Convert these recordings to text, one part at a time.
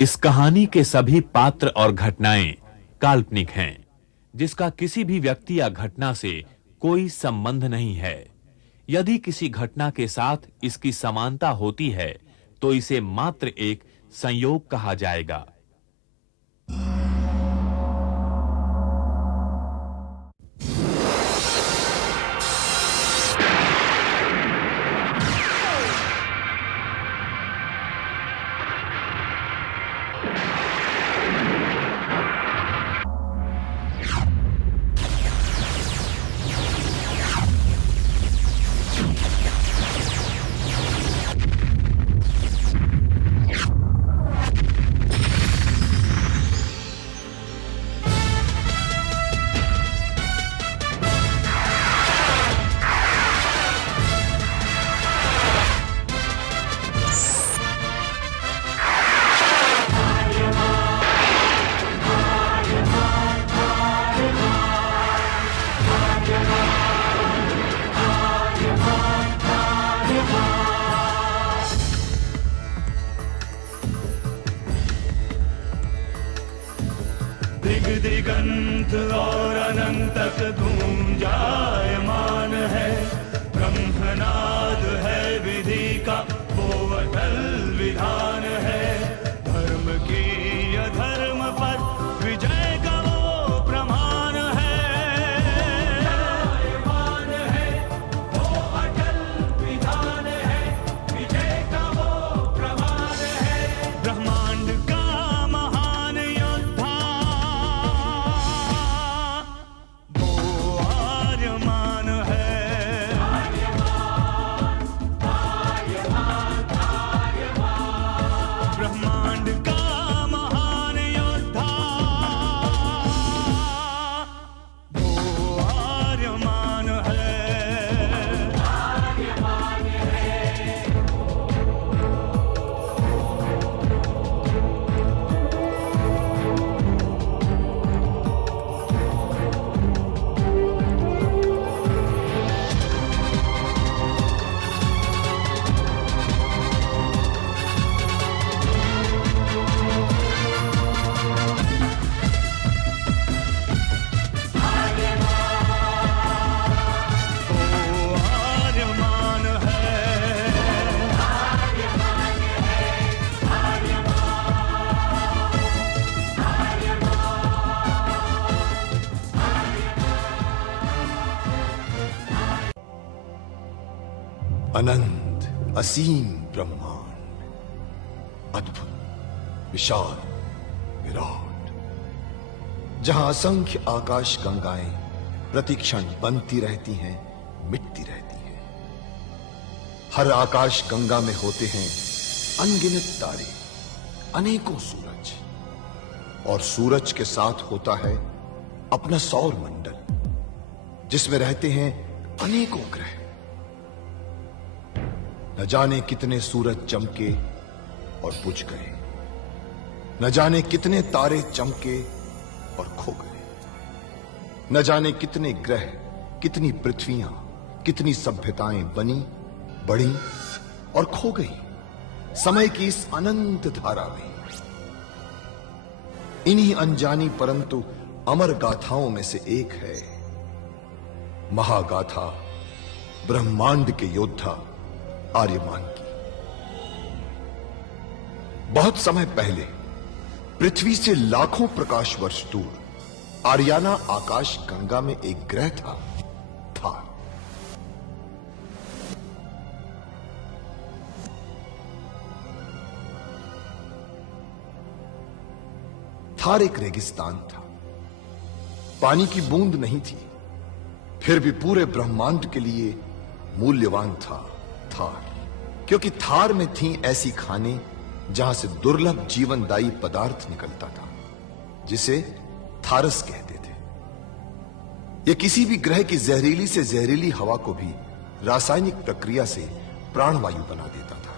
इस कहानी के सभी पात्र और घटनाएं काल्पनिक हैं, जिसका किसी भी व्यक्ति या घटना से कोई संबंध नहीं है। यदि किसी घटना के साथ इसकी समानता होती है, तो इसे मात्र एक संयोग कहा जाएगा। दिग दिगंत और अनंत तक गूंजायमान है। ब्रह्मनाद है विधि का वो अटल विधान है। धर्म की अधर्म पर विजय का वो प्रमाण है। जायमान है वो अटल विधान है। विजय का वो प्रमाण है। ब्रह्मांड का महान योद्धा आर्यमान है। ब्रह्मांड का महान योद्धा वो आर्यमान है। आर्यमान है। अनंत असीम ब्रह्मांड, अद्भुत, विशाल, विराट, जहां असंख्य आकाश गंगाएं प्रतिक्षण बनती रहती हैं, मिटती रहती हैं। हर आकाश गंगा में होते हैं अनगिनत तारे, अनेकों सूरज, और सूरज के साथ होता है अपना सौर मंडल, जिसमें रहते हैं अनेकों ग्रह। न जाने कितने सूरज चमके और बुझ गए, न जाने कितने तारे चमके और खो गए, न जाने कितने ग्रह, कितनी पृथ्वियां, कितनी सभ्यताएं बनी, बढ़ी और खो गई समय की इस अनंत धारा में। इन्हीं अनजानी परंतु अमर गाथाओं में से एक है महागाथा ब्रह्मांड के योद्धा आर्यमान की। बहुत समय पहले पृथ्वी से लाखों प्रकाश वर्ष दूर आर्याना आकाश गंगा में एक ग्रह था, थार। थार एक रेगिस्तान था, पानी की बूंद नहीं थी, फिर भी पूरे ब्रह्मांड के लिए मूल्यवान था थार, क्योंकि थार में थी ऐसी खाने जहां से दुर्लभ जीवनदायी पदार्थ निकलता था, जिसे थारस कहते थे। यह किसी भी ग्रह की जहरीली से जहरीली हवा को भी रासायनिक प्रक्रिया से प्राणवायु बना देता था,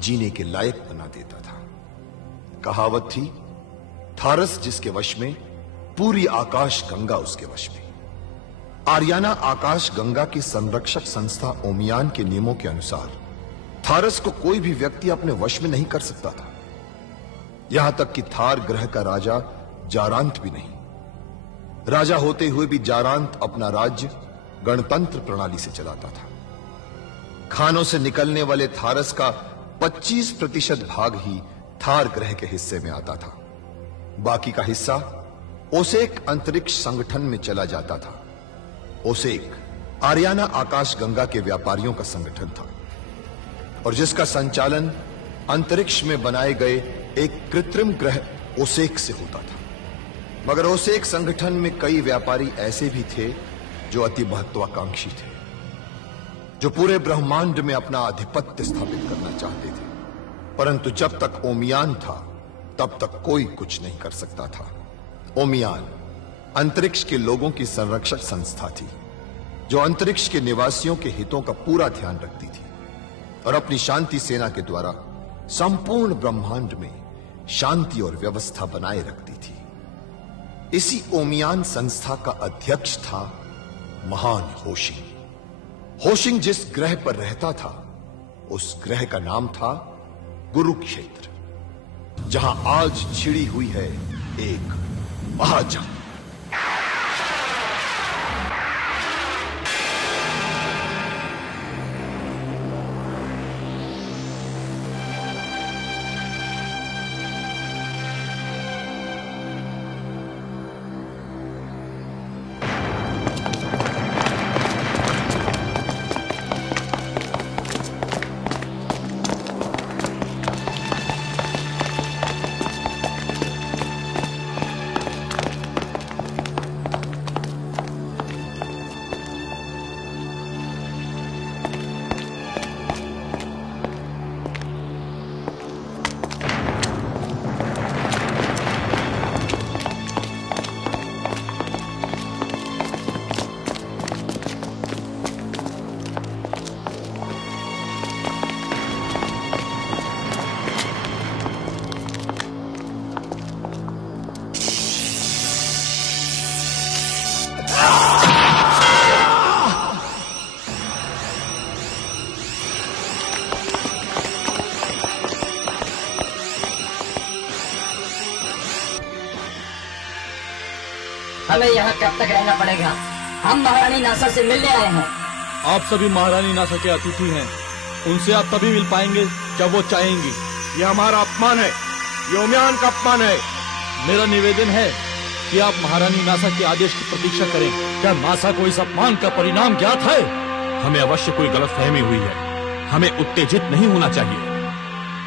जीने के लायक बना देता था। कहावत थी, थारस जिसके वश में, पूरी आकाश गंगा उसके वश में। आर्याना आकाश गंगा की संरक्षक संस्था ओमियान के नियमों के अनुसार थारस को कोई भी व्यक्ति अपने वश में नहीं कर सकता था। यहां तक कि थार ग्रह का राजा जारांत भी नहीं। राजा होते हुए भी जारांत अपना राज्य गणतंत्र प्रणाली से चलाता था। खानों से निकलने वाले थारस का 25% भाग ही थार ग्रह के हिस्से में आता था। बाकी का हिस्सा ओसेक अंतरिक्ष संगठन में चला जाता था। ओसेक आरियाना आकाश गंगा के व्यापारियों का संगठन था और जिसका संचालन अंतरिक्ष में बनाए गए एक कृत्रिम ग्रह ओसेक से होता था। मगर ओसेक संगठन में कई व्यापारी ऐसे भी थे जो अति महत्वाकांक्षी थे, जो पूरे ब्रह्मांड में अपना आधिपत्य स्थापित करना चाहते थे। परंतु जब तक ओमियान था तब तक कोई कुछ नहीं कर सकता था। ओमियान अंतरिक्ष के लोगों की संरक्षक संस्था थी जो अंतरिक्ष के निवासियों के हितों का पूरा ध्यान रखती थी और अपनी शांति सेना के द्वारा संपूर्ण ब्रह्मांड में शांति और व्यवस्था बनाए रखती थी। इसी ओमियान संस्था का अध्यक्ष था महान होशिंग। होशिंग जिस ग्रह पर रहता था उस ग्रह का नाम था कुरुक्षेत्र, जहां आज छिड़ी हुई है एक महाजंग। हमें यहाँ कब तक रहना पड़ेगा? हम महारानी नासा से मिलने आए हैं। आप सभी महारानी नासा के अतिथि हैं। उनसे आप तभी मिल पाएंगे जब वो चाहेंगी। ये हमारा अपमान है, ये ओमियान का अपमान है। मेरा निवेदन है कि आप महारानी नासा के आदेश की प्रतीक्षा करें। क्या नासा को इस अपमान का परिणाम ज्ञात है? हमें अवश्य कोई गलतफहमी हुई है। हमें उत्तेजित नहीं होना चाहिए।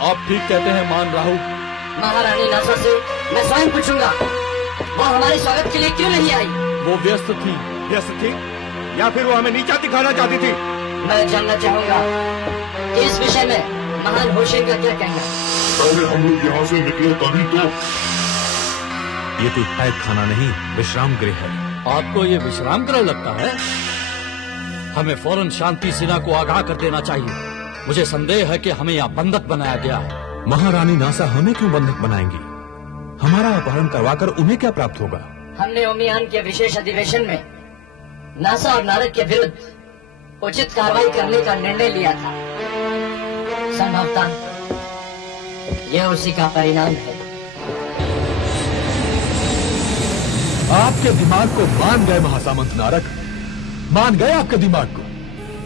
आप ठीक कहते हैं मान राहु। महारानी नासा से मैं स्वयं पूछूंगा, वो हमारे स्वागत के लिए क्यों नहीं आई? वो व्यस्त थी। व्यस्त थी या फिर वो हमें नीचा दिखाना चाहती थी? मैं जानना चाहूंगा कि इस विषय में महान होशिंग का क्या कहना। पहले हम लोग यहाँ से निकले तभी तो। ये कोई कैद खाना नहीं, विश्राम गृह है। आपको ये विश्राम गृह लगता है? हमें फौरन शांति सेना को आगाह कर देना चाहिए। मुझे संदेह है कि हमें यहाँ बंधक बनाया गया है। महारानी नासा हमें क्यों बंधक बनाएंगी? हमारा अपहरण करवाकर उन्हें क्या प्राप्त होगा? हमने ओमियान के विशेष अधिवेशन में नासा और नारद के विरुद्ध उचित कार्रवाई करने का निर्णय लिया था। संभवतः यह उसी का परिणाम है। आपके दिमाग को मान गए महासामंत नारद, मान गए आपके दिमाग को।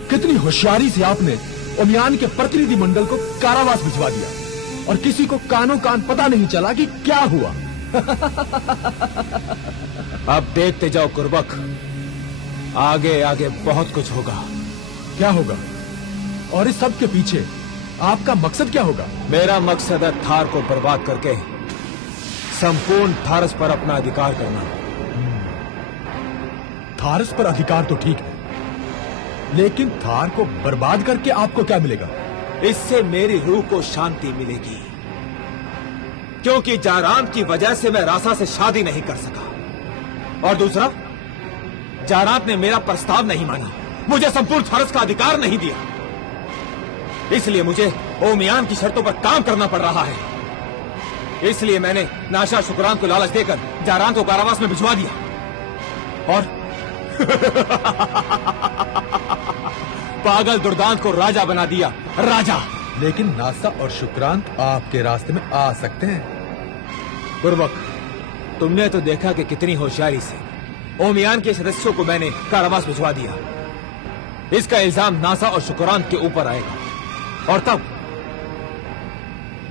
कितनी होशियारी से आपने ओमियान के प्रतिनिधि मंडल को कारावास भिजवा दिया और किसी को कानों कान पता नहीं चला कि क्या हुआ। अब देखते जाओ कुर्बक, आगे आगे बहुत कुछ होगा। क्या होगा? और इस सब के पीछे आपका मकसद क्या होगा? मेरा मकसद है थार को बर्बाद करके संपूर्ण थारस पर अपना अधिकार करना। थारस पर अधिकार तो ठीक है, लेकिन थार को बर्बाद करके आपको क्या मिलेगा? इससे मेरी रूह को शांति मिलेगी, क्योंकि जारांत की वजह से मैं रासा से शादी नहीं कर सका। और दूसरा, जारांत ने मेरा प्रस्ताव नहीं माना, मुझे संपूर्ण थारस का अधिकार नहीं दिया। इसलिए मुझे ओमियान की शर्तों पर काम करना पड़ रहा है। इसलिए मैंने नाशा शुक्रान को लालच देकर जारांत को कारावास में भिजवा दिया और पागल दुर्दांत को राजा बना दिया। राजा। लेकिन नासा और शुक्रांत आपके रास्ते में आ सकते हैं। गुरुमुख, तुमने तो देखा कि कितनी होशियारी से ओमियान के सदस्यों को मैंने कारावास भिजवा दिया। इसका इल्जाम नासा और शुक्रान के ऊपर आएगा और तब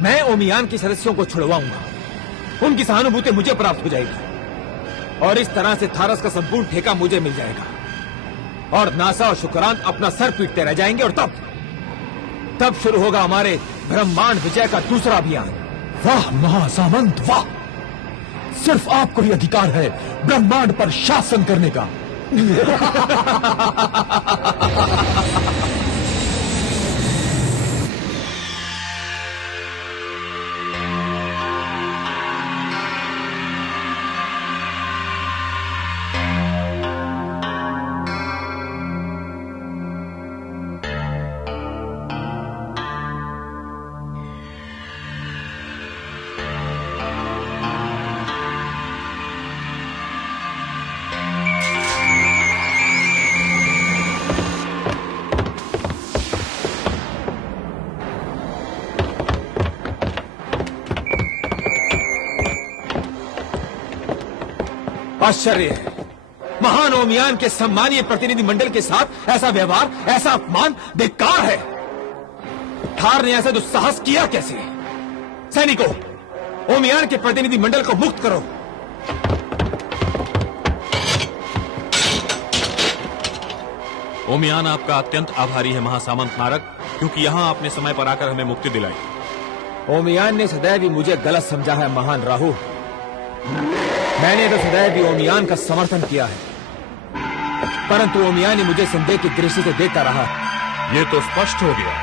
मैं ओमियान के सदस्यों को छुड़वाऊंगा। उनकी सहानुभूति मुझे प्राप्त हो जाएगी और इस तरह से थारस का संपूर्ण ठेका मुझे मिल जाएगा और नासा और शुक्रान अपना सर पीटते रह जाएंगे और तब शुरू होगा हमारे ब्रह्मांड विजय का दूसरा अभियान। वाह महासामंत, वाह! सिर्फ आपको ही अधिकार है ब्रह्मांड पर शासन करने का। आश्चर्य है, महान ओमियान के सम्मानीय प्रतिनिधि मंडल के साथ ऐसा व्यवहार, ऐसा अपमान धिक्कार है। थार ने ऐसा दुस्साहस किया कैसे? सैनिकों, ओमियान के प्रतिनिधि मंडल को मुक्त करो। ओमियान आपका अत्यंत आभारी है महासामंत नारक, क्योंकि यहाँ आपने समय पर आकर हमें मुक्ति दिलाई। ओमियान ने सदैव ही मुझे गलत समझा है महान राहु। मैंने तो सदैव भी ओमियान का समर्थन किया है, परंतु ओमियान ने मुझे संदेह की दृष्टि से देखता रहा। ये तो स्पष्ट हो गया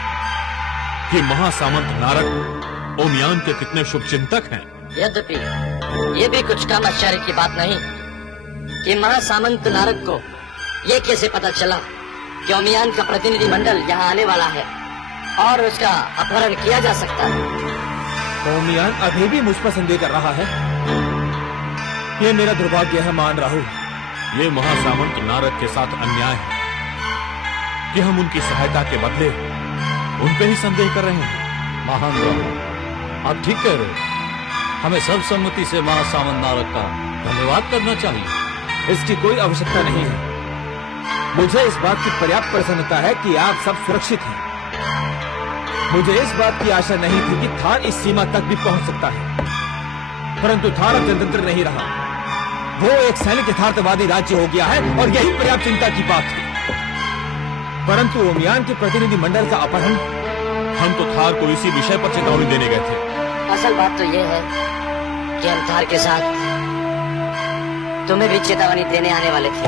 कि महासामंत नारक ओमियान के कितने शुभचिंतक हैं। यद्यपि ये भी कुछ कम आश्चर्य की बात नहीं कि महासामंत नारक को ये कैसे पता चला कि ओमियान का प्रतिनिधि मंडल यहाँ आने वाला है और उसका अपहरण किया जा सकता है। ओमियान अभी भी मुझ पर संदेह कर रहा है। ये मेरा दुर्भाग्य है महान राहु। ये महासामंत नारक के साथ अन्याय है कि हम उनकी सहायता के बदले उन पे ही संदेह कर रहे हैं। महान राहु, आप ठीक कह रहे हो। हमें सर्वसम्मति से महासामंत नारक का धन्यवाद करना चाहिए। इसकी कोई आवश्यकता नहीं है। मुझे इस बात की पर्याप्त प्रसन्नता है कि आप सब सुरक्षित हैं। मुझे इस बात की आशा नहीं थी कि थार इस सीमा तक भी पहुंच सकता है, परंतु थार अब जनतंत्र नहीं रहा। वो एक सैनिक यथार्थवादी राज्य हो गया है और यही पर्याप्त चिंता की बात थी। परंतु ओमियान के प्रतिनिधि मंडल का अपहरण, हम तो थार को इसी विषय पर चेतावनी देने गए थे। असल बात तो ये है कि हम थार के साथ तुम्हें भी चेतावनी देने आने वाले थे।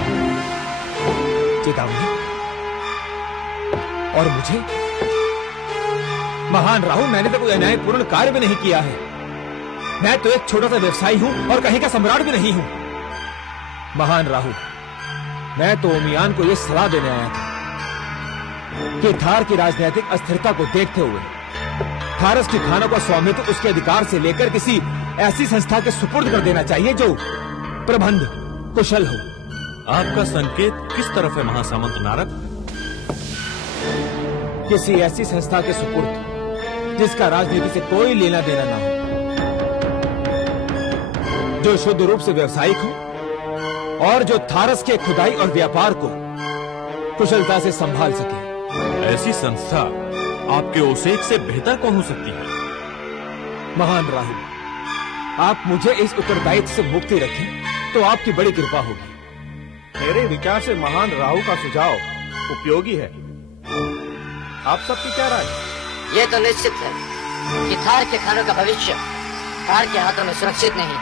चेतावनी? और मुझे? महान राहु, मैंने तो कोई अन्यायपूर्ण कार्य भी नहीं किया है। मैं तो एक छोटा सा व्यवसायी हूं और कहीं का सम्राट भी नहीं हूं। महान राहु, मैं तो ओमियान को यह सलाह देने आया था कि थार की राजनीतिक अस्थिरता को देखते हुए थारस की खानों का स्वामित्व उसके अधिकार से लेकर किसी ऐसी संस्था के सुपुर्द कर देना चाहिए जो प्रबंध कुशल हो। आपका संकेत किस तरफ है महासामंत नारक? किसी ऐसी संस्था के सुपुर्द जिसका राजनीति से कोई लेना देना ना हो, जो शुद्ध रूप से व्यावसायिक हो और जो थारस के खुदाई और व्यापार को कुशलता से संभाल सके। ऐसी संस्था आपके ओसेक से बेहतर कौन हो सकती है? महान राहु, आप मुझे इस उत्तरदायित्व से मुक्ति रखें तो आपकी बड़ी कृपा होगी। मेरे विचार से महान राहु का सुझाव उपयोगी है। आप सबकी क्या राय? ये तो निश्चित है कि थार के खानों का भविष्य थार के हाथों में सुरक्षित नहीं।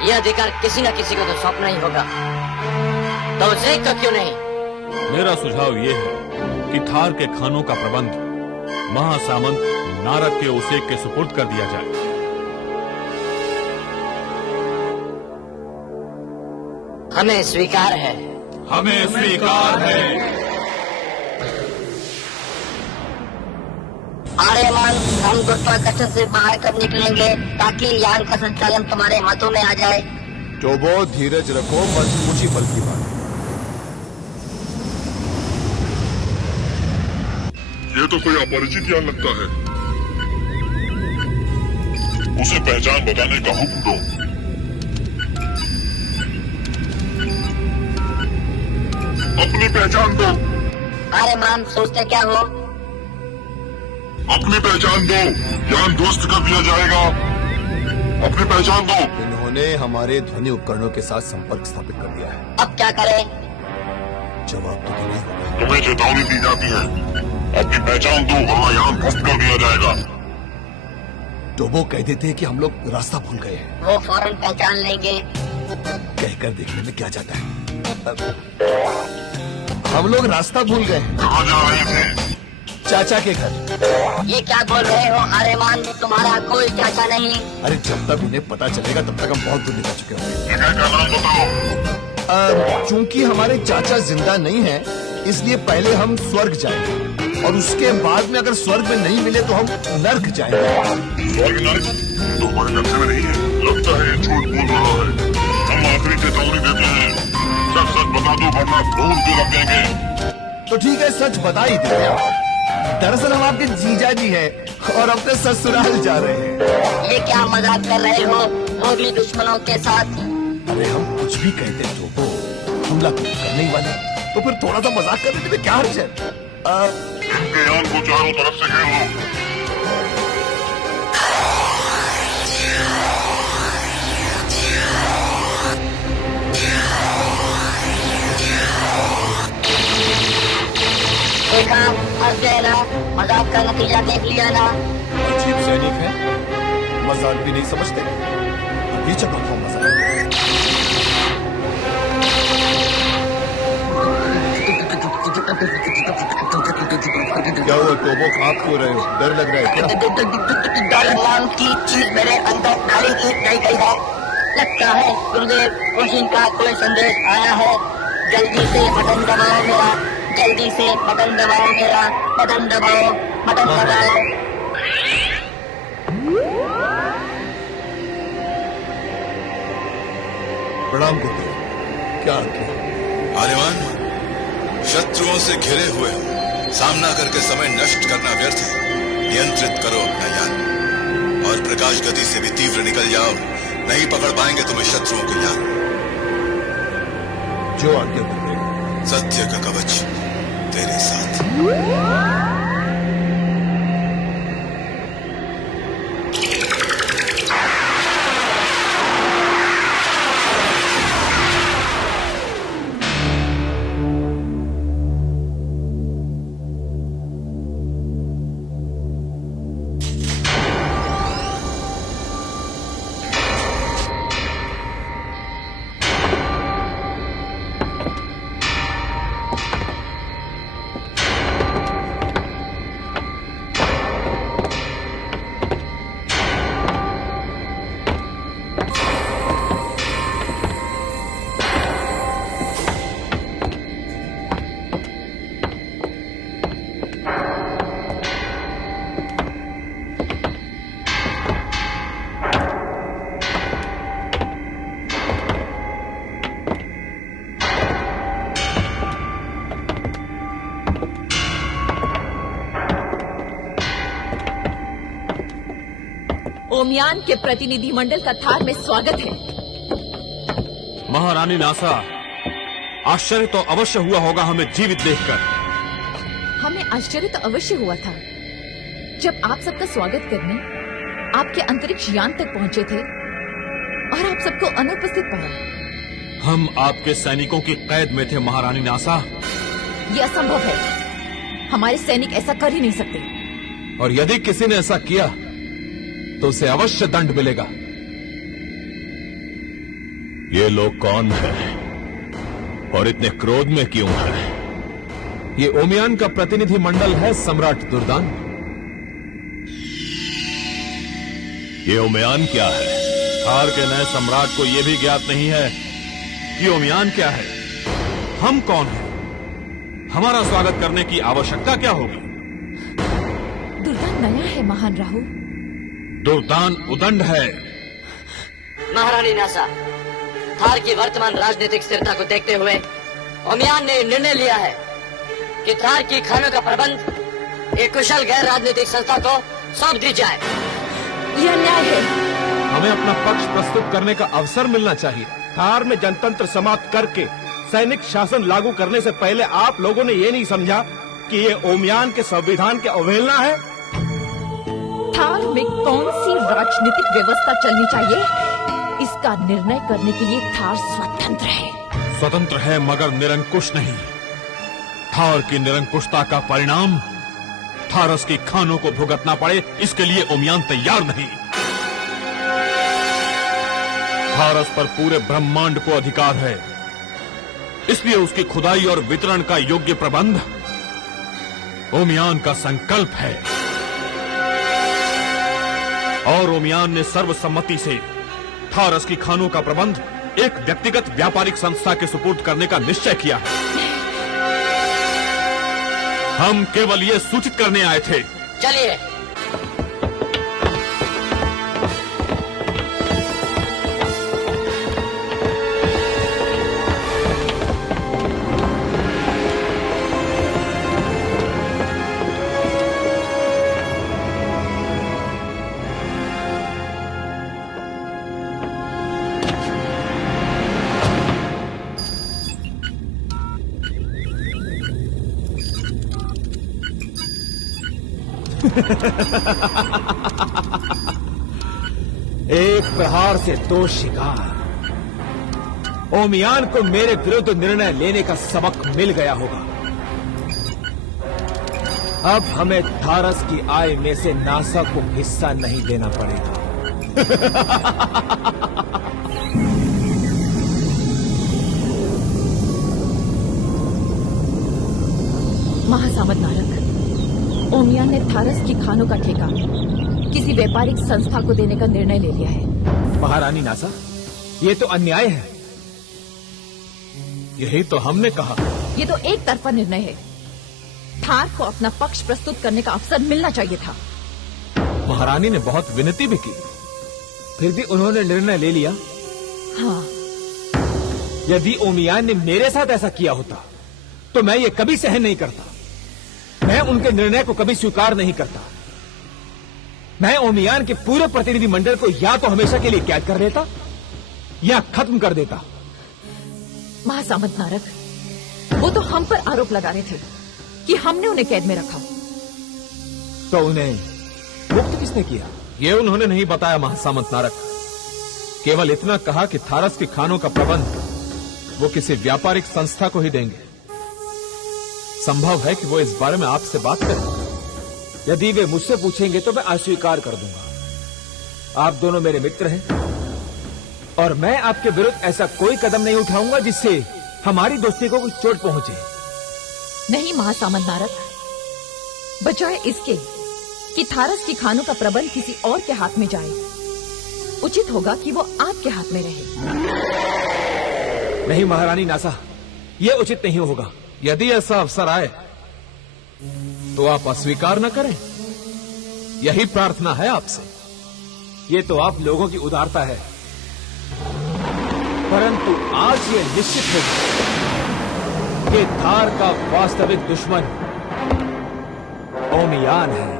यह अधिकार किसी न किसी को तो सौंपना ही होगा, तो उसे का क्यों नहीं? मेरा सुझाव ये है कि थार के खानों का प्रबंध महासामंत नारद के ओसेक के सुपुर्द कर दिया जाए। हमें स्वीकार है। हमें स्वीकार है। आर्यमान, हम गुरुत्वाकर्षण से बाहर कब निकलेंगे ताकि यान का संचालन तुम्हारे हाथों में आ जाए? टोबो, धीरज रखो, बस कुछ ही पल की बात। ये तो कोई अपरिचित यान लगता है। उसे पहचान बताने का हुक्म दो। अपनी पहचान दो। अरे मान सोचते क्या हो? अपनी पहचान दो, ज्ञान ध्वस्त कर दिया जाएगा। अपनी पहचान दो। इन्होंने हमारे ध्वनि उपकरणों के साथ संपर्क स्थापित कर दिया है। अब क्या करें? जवाब तो देना ही होगा। तुम्हें चेतावनी दी जाती है, अपनी पहचान दो वरना ज्ञान ध्वस्त कर दिया जाएगा। टोबो कह देते हैं कि हम लोग रास्ता भूल गए हैं। वो फौरन पहचान लेंगे। कहकर देखने में क्या जाता है। हम लोग रास्ता भूल गए हैं। कहाँ जा रहे थे? चाचा के घर। ये क्या बोल रहे हो? अरे मान, तुम्हारा कोई चाचा नहीं। अरे जब तक उन्हें पता चलेगा तब तक हम बहुत दूर निकल चुके होंगे। जगह का नाम बताओ। चूंकि हमारे चाचा जिंदा नहीं है, इसलिए पहले हम स्वर्ग जाएंगे और उसके बाद में अगर स्वर्ग में नहीं मिले तो हम नर्क जाएंगे। स्वर्ग नर्क तो हमारे नक्शे में नहीं है। लगता है ये झूठ बोल रहा है। हम आखिरी चेतावनी देते हैं, सच सच बता दो वरना ढूंढ के रख देंगे। तो ठीक है, सच बता ही देते हैं। दरअसल हम आपके जीजा जी हैं और अपने ससुराल जा रहे हैं। ये क्या मजाक कर रहे हो? वो भी दुश्मनों के साथ। अरे हम कुछ भी कहते हैं तो हमला तो करने ही वाले, तो फिर थोड़ा सा मजाक करने में क्या हर्ज है? इनके यान को चारों तरफ से घेर लो। देखा, हंस गए ना? मजाक का नतीजा देख लिया ना? अजीब सैनिक है, मजाक भी नहीं समझते। अभी चलो तो मजाक। क्या हुआ टोबो, आप क्यों रहे हो? डर लग रहा है क्या? डर नाम की चीज मेरे अंदर डाली की गई है। लगता है गुरुदेव उसी का कोई संदेश आया है। जल्दी से बटन दबाओ मेरा, जल्दी से बटन दबाओ मेरा, बटन दबाओ, बटन दबाओ। प्रणाम गुरुदेव, क्या आज्ञा? आर्यमान, शत्रुओं से घिरे हुए हो, सामना करके समय नष्ट करना व्यर्थ है। नियंत्रित करो अपना यान और प्रकाश गति से भी तीव्र निकल जाओ, नहीं पकड़ पाएंगे तुम्हें शत्रुओं को यान। जो आज्ञा गुरुदेव। सत्य का कवच तेरे साथ। ओमियान के प्रतिनिधि मंडल का थार में स्वागत है। महारानी नासा, आश्चर्य तो अवश्य हुआ होगा हमें जीवित देखकर। हमें आश्चर्य तो अवश्य हुआ था जब आप सबका स्वागत करने आपके अंतरिक्ष यान तक पहुंचे थे और आप सबको अनुपस्थित पाया। हम आपके सैनिकों की कैद में थे महारानी नासा। यह असंभव है, हमारे सैनिक ऐसा कर ही नहीं सकते। और यदि किसी ने ऐसा किया तो उसे अवश्य दंड मिलेगा। ये लोग कौन है और इतने क्रोध में क्यों है? ये ओमियान का प्रतिनिधि मंडल है सम्राट दुर्दान। ये ओमियान क्या है? थार के नए सम्राट को यह भी ज्ञात नहीं है कि ओमियान क्या है, हम कौन हैं, हमारा स्वागत करने की आवश्यकता क्या होगी? दुर्दान नया है महान राहु। दुर्दान उदंड है। महारानी नासा, थार की वर्तमान राजनीतिक स्थिरता को देखते हुए ओमियान ने निर्णय लिया है कि थार की खानों का प्रबंध एक कुशल गैर राजनीतिक संस्था को सौंप दी जाए। यह न्याय है। हमें अपना पक्ष प्रस्तुत करने का अवसर मिलना चाहिए। थार में जनतंत्र समाप्त करके सैनिक शासन लागू करने से पहले आप लोगों ने ये नहीं समझा कि ये ओमियान के संविधान की अवहेलना है? थार में कौन सी राजनीतिक व्यवस्था चलनी चाहिए, इसका निर्णय करने के लिए थार स्वतंत्र है। स्वतंत्र है मगर निरंकुश नहीं। थार की निरंकुशता का परिणाम थारस की खानों को भुगतना पड़े, इसके लिए ओमियान तैयार नहीं। थारस पर पूरे ब्रह्मांड को अधिकार है, इसलिए उसकी खुदाई और वितरण का योग्य प्रबंध ओमियान का संकल्प है। और ओमियान ने सर्वसम्मति से थारस की खानों का प्रबंध एक व्यक्तिगत व्यापारिक संस्था के सुपुर्द करने का निश्चय किया है। हम केवल ये सूचित करने आए थे। चलिए। एक प्रहार से दो शिकार। ओमियान को मेरे विरुद्ध निर्णय लेने का सबक मिल गया होगा। अब हमें थारस की आय में से नासा को हिस्सा नहीं देना पड़ेगा। महासामंत नारक, ओमियान ने थारस की खानों का ठेका किसी व्यापारिक संस्था को देने का निर्णय ले लिया है। महारानी नासा, ये तो अन्याय है। यही तो हमने कहा। ये तो एक तरफा निर्णय है। थार को अपना पक्ष प्रस्तुत करने का अवसर मिलना चाहिए था। महारानी ने बहुत विनती भी की, फिर भी उन्होंने निर्णय ले लिया। हाँ। यदि ओमियान ने मेरे साथ ऐसा किया होता तो मैं ये कभी सहन नहीं करता। मैं उनके निर्णय को कभी स्वीकार नहीं करता। मैं ओमियान के पूरे प्रतिनिधि मंडल को या तो हमेशा के लिए कैद कर देता या खत्म कर देता। महासामंत नारक, वो तो हम पर आरोप लगा रहे थे कि हमने उन्हें कैद में रखा। तो उन्हें मुक्त किसने किया? ये उन्होंने नहीं बताया महासामंत नारक। केवल इतना कहा कि थारस की खानों का प्रबंध वो किसी व्यापारिक संस्था को ही देंगे। संभव है कि वो इस बारे में आपसे बात करें। यदि वे मुझसे पूछेंगे तो मैं अस्वीकार कर दूंगा। आप दोनों मेरे मित्र हैं और मैं आपके विरुद्ध ऐसा कोई कदम नहीं उठाऊंगा जिससे हमारी दोस्ती को कोई चोट पहुंचे। नहीं महासामंत नारक, बजाय इसके कि थारस की खानों का प्रबंध किसी और के हाथ में जाए, उचित होगा कि वो आपके हाथ में रहे। नहीं महारानी नासा, ये उचित नहीं होगा। यदि ऐसा अवसर आए तो आप अस्वीकार न करें, यही प्रार्थना है आपसे। ये तो आप लोगों की उदारता है, परंतु आज ये निश्चित है कि थार का वास्तविक दुश्मन ओमियान है।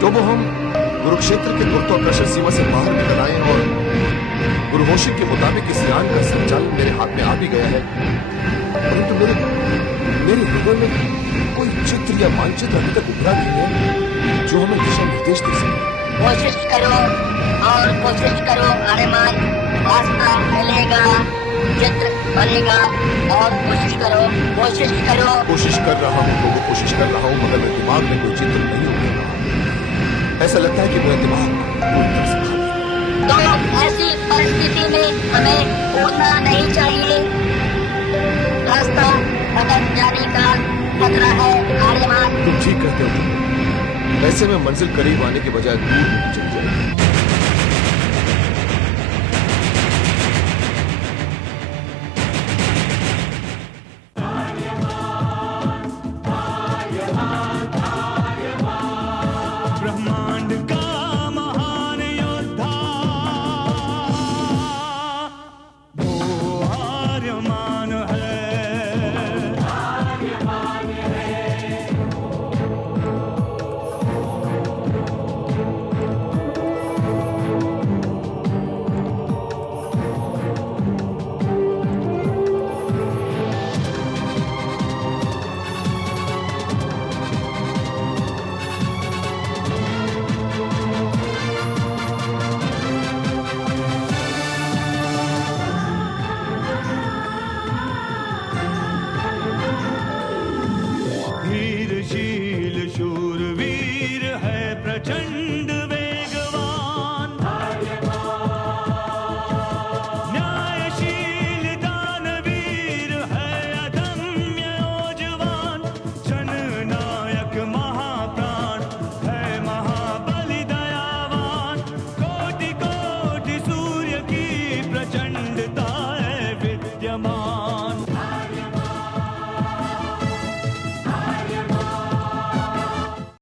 तो वो हम कुरुक्षेत्र के गुरुत्वाकर्षण सीमा से बाहर निकल आए और गुरुघोषित के मुताबिक इस यान का संचालन मेरे हाथ में आ भी गया है, परंतु मेरे हृदय में कोई चित्र या मानचित्र अभी तक उभरा नहीं है जो हमें दिशा निर्देश दे सके। कोशिश करो और कोशिश करो आर्यमान, रास्ता मिलेगा, चित्र बनेगा और कोशिश करो। कोशिश कर रहा हूँ तो वो कोशिश कर रहा हूँ, मगर मेरे दिमाग में कोई चित्र नहीं उभर रहा। ऐसा लगता है कि मेरा दिमाग पूरी तरह से खाली। तो ऐसी परिस्थिति में हमें उड़ना नहीं चाहिए। रास्ता बदल जाने का खतरा है आर्यमान। तुम ठीक कहते हो। ऐसे में मंजिल करीब आने के बजाय दूर चली जाएगी।